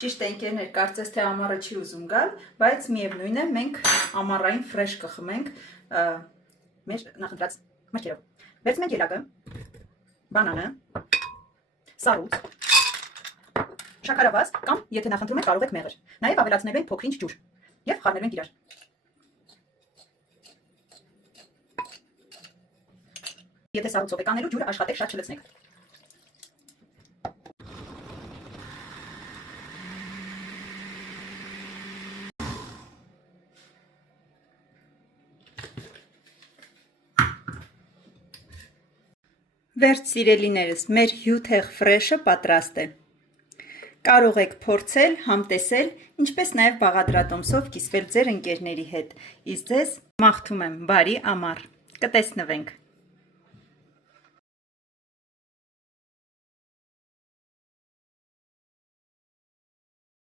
Ճիշտ է ընկերներ, կարծես թե ամառը չի ուզում գալ, բայց միևնույն է, մենք ամառային ֆրեշ կխմենք մեր նախընտրած մրգերով։ Վերցնում ենք ելակը, բանանը, սառույց, շաքարավազ կամ եթե նախընտրում եք կարող եք մեղր։ Նաև ավելացնելու ենք փոքր-ինչ ջուր եւ խառնելու ենք իրար։ Եթե սառույցով եք անելու, ջուրը աշխատեք շատ չլցնեք։ Վերջ սիրելիներս, մեր հյութեղ ֆրեշը պատրաստ է։ Կարող եք փորձել, համտեսել, ինչպես նաև բաղադրատոմսով կիսվել ձեր ընկերների հետ։ Իսկ ձեզ մաղթում եմ բարի ամառ։ Կտեսնվենք։